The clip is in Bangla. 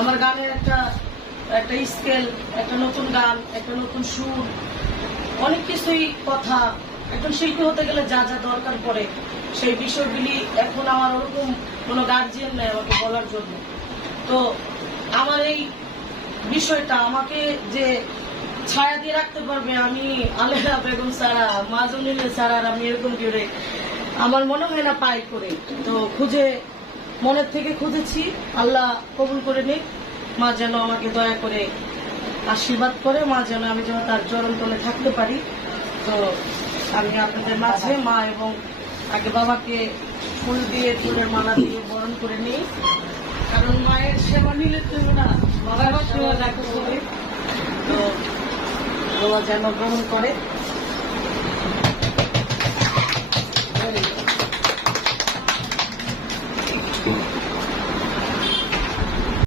আমার গানের একটা স্কেল, একটা নতুন গান, একটা নতুন সুর, অনেক কিছুই কথা। একজন শিল্পী হতে গেলে যা যা দরকার পড়ে সেই বিষয়গুলি এখন আমার ওরকম কোনো গার্জিয়ান নেই আমাকে বলার জন্য। তো আমার এই বিষয়টা আমাকে যে ছায়া দিয়ে রাখতে পারবে, আমি আলেয়া বেগম ছাড়া, মাজুনিলে ছাড়া আমি এরকম করে আমার মনে হয় না পাই করে। তো খুঁজে মনের থেকে খুঁজেছি, আল্লাহ কবুল করে নিক। মা যেন আমাকে দয়া করে আশীর্বাদ করে, মা যেন আমি যেন তার চরণ তলে থাকতে পারি। তো আমি আপনাদের মাঝে মা এবং আগে বাবাকে ফুল দিয়ে ফুলের মালা দিয়ে বরণ করে নিই, কারণ মায়ের সেবা নিলে তুমি না বাবার সেবা রাখতে হবে। তো বাবা যেন গ্রহণ করে।